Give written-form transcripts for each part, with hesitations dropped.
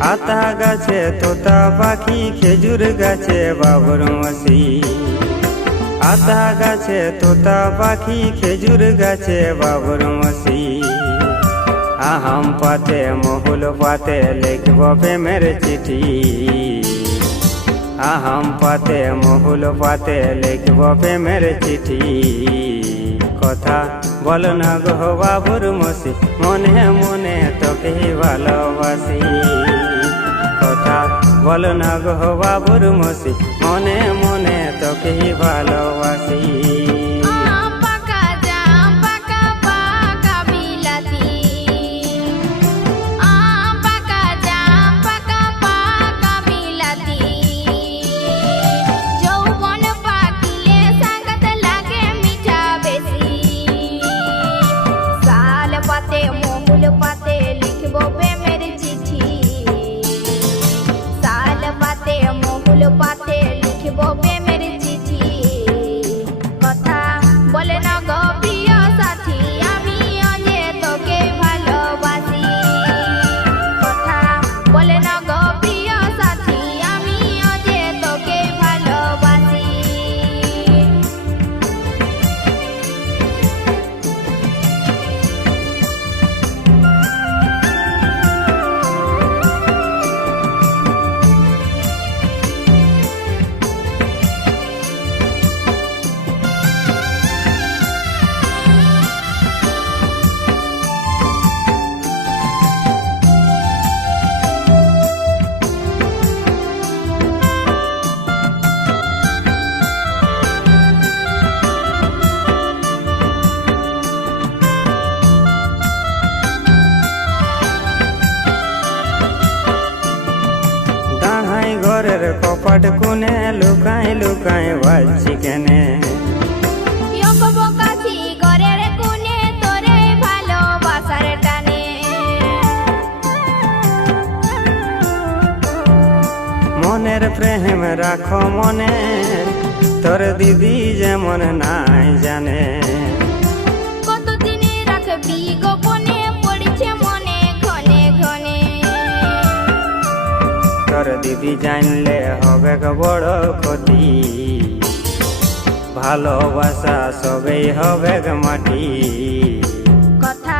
আতা গাছে তোতা পাখি, খেজুর গাছে বাবুর মশি। আতা গাছে তোতা পাখি, খেজুর গাছে বাবুর মশি। আহাম পাতে মহুল পাতে লিখব প্রেমের চিঠি। আহাম পাতে মহুল পাতে লিখব প্রেমের চিঠি। কথা বল না গো বাবুর মশি, মনে মনে তোকে ভালোবাসি। কথা বল না গো বাবুর মশি, মনে মনে তোকে ভালোবাসি। পাতে লিখব প্রেমের চিঠি। কথা বলে না গো প্রিয় সাথী, আমিও যে তোকে ভালোবাসি। কথা বলে না গো প্রিয় সাথী, আমিও যে তোকে ভালোবাসি। ঘরের কপাট কোণে লুকাই লুকাই ভাবছি কেনে। ঘরের কোণে তোরে ভালোবাসার টানে। মনের প্রেম রাখো মনে, তোর দিদি যেমন নাই জানে। কতদিনে রাখবি গোপনে, পড়ছে মনে ঘনে ঘনে। তোর দিদি জানলে হবে বড় ক্ষতি, ভালোবাসা সবেই হবে মাটি। কথা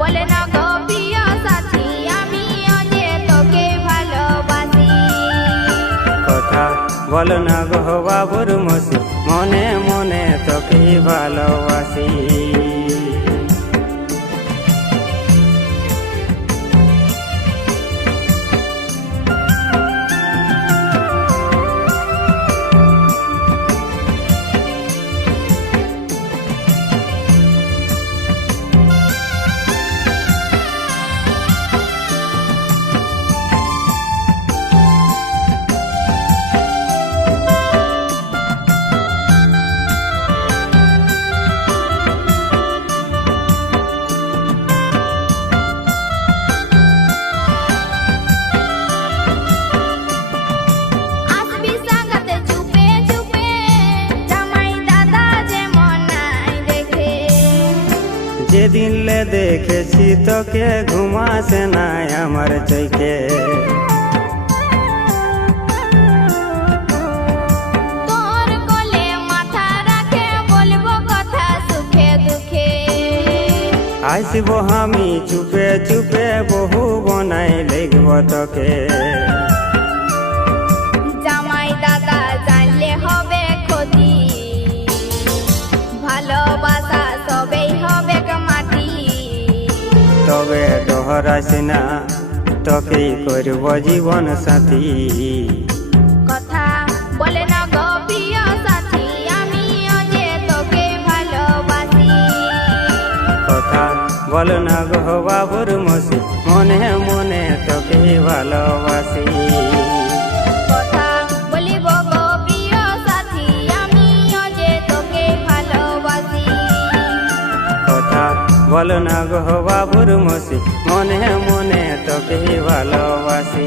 বলে না গো প্রিয় সাথী, আমিও যে তোকে ভালোবাসি। কথা বল না গো বাবুর মশি, মনে মনে তোকে ভালোবাসি। যেদিন লে দেখেছি তোকে, ঘুমাসে নাই আমার চোখে। তোর কোলে মাথা রাখে বলবো কথা সুখে দুঃখে। আসব আমি চুপে চুপে, বহু বনাই লিখব তোকে। জামাই দাদা জানলে হবে ক্ষতি, ভালোবাসা সবেই হবে মাটি। তবে ডহরাস না, তোকেই করব জীবন সাথী। কথা বলে না গো প্রিয় সাথী, আমিও যে তোকে ভালোবাসি। কথা বল না গো বাবুর মশি, মনে মনে তোকে ভালোবাসি। কথা বলিব গো প্রিয় সাথী, আমিও যে তোকে ভালোবাসি। কথা বল না গো বাবুর মশি, মনে মনে তোকে ভালোবাসি।